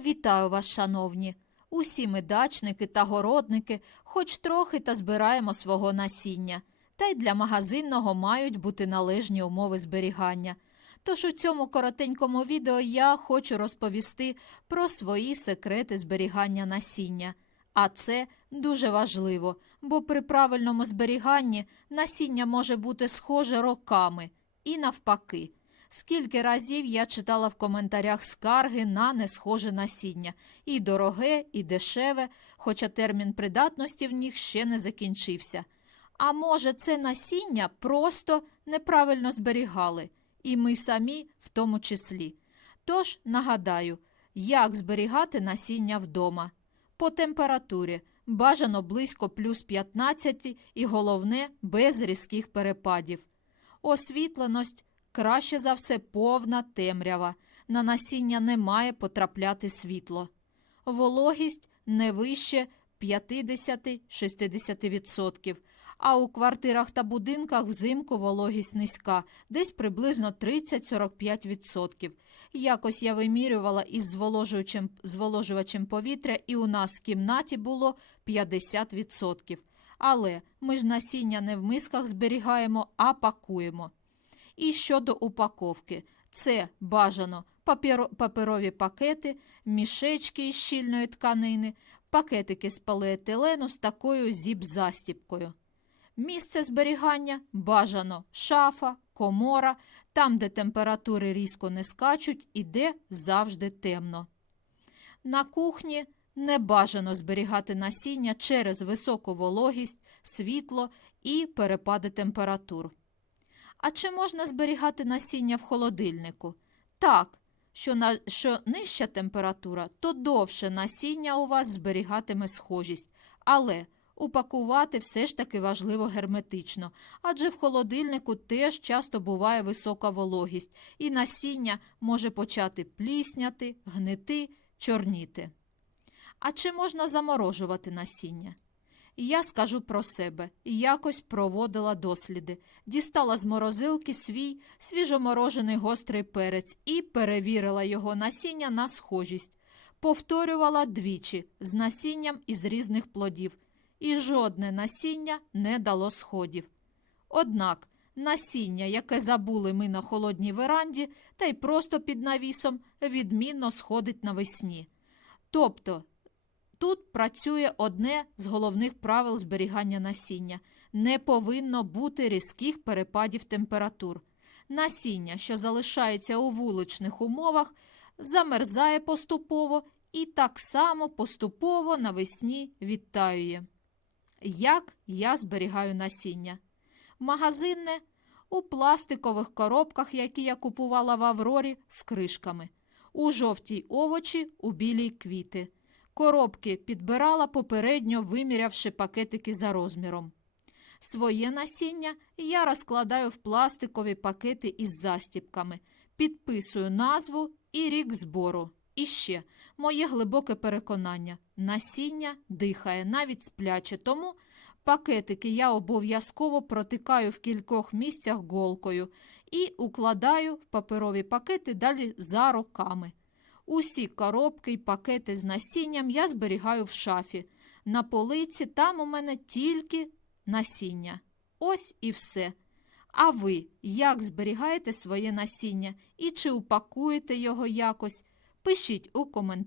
Вітаю вас, шановні! Усі ми дачники та городники, хоч трохи та збираємо свого насіння. Та й для магазинного мають бути належні умови зберігання. Тож у цьому коротенькому відео я хочу розповісти про свої секрети зберігання насіння. А це дуже важливо, бо при правильному зберіганні насіння може бути схоже роками і навпаки. Скільки разів я читала в коментарях скарги на несхоже насіння і дороге, і дешеве, хоча термін придатності в них ще не закінчився. А може, це насіння просто неправильно зберігали, і ми самі в тому числі. Тож нагадаю, як зберігати насіння вдома. По температурі бажано близько плюс 15 і головне без різких перепадів. Освітленість краще за все повна темрява. На насіння не має потрапляти світло. Вологість не вище 50-60%, а у квартирах та будинках взимку вологість низька, десь приблизно 30-45%. Якось я вимірювала із зволожуючим, зволожувачем повітря, і у нас в кімнаті було 50%. Але ми ж насіння не в мисках зберігаємо, а пакуємо. І щодо упаковки, це бажано паперові пакети, мішечки із щільної тканини, пакетики з поліетилену з такою зіп-застіпкою. Місце зберігання бажано шафа, комора, там, де температури різко не скачуть і де завжди темно. На кухні не бажано зберігати насіння через високу вологість, світло і перепади температур. А чи можна зберігати насіння в холодильнику? Так, що, на, що нижча температура, то довше насіння у вас зберігатиме схожість, але упакувати все ж таки важливо герметично, адже в холодильнику теж часто буває висока вологість, і насіння може почати плісняти, гнити, чорніти. А чи можна заморожувати насіння? Я скажу про себе. Якось проводила досліди. Дістала з морозилки свій свіжоморожений гострий перець і перевірила його насіння на схожість. Повторювала двічі з насінням із різних плодів, і жодне насіння не дало сходів. Однак насіння, яке забули ми на холодній веранді, та й просто під навісом, відмінно сходить навесні. Тобто Тут працює одне з головних правил зберігання насіння. Не повинно бути різких перепадів температур. Насіння, що залишається у вуличних умовах, замерзає поступово і так само поступово навесні відтаює. Як я зберігаю насіння? Магазинне у пластикових коробках, які я купувала в Аврорі з кришками, у жовтій овочі, у білій квіти. Коробки підбирала попередньо вимірявши пакетики за розміром. Своє насіння я розкладаю в пластикові пакети із застіпками, підписую назву і рік збору. І ще моє глибоке переконання: насіння дихає, навіть спляче, тому пакетики я обов'язково протикаю в кількох місцях голкою і укладаю в паперові пакети далі за роками. Усі коробки й пакети з насінням я зберігаю в шафі. На полиці там у мене тільки насіння. Ось і все. А ви як зберігаєте своє насіння і чи упакуєте його якось? Пишіть у коментарях.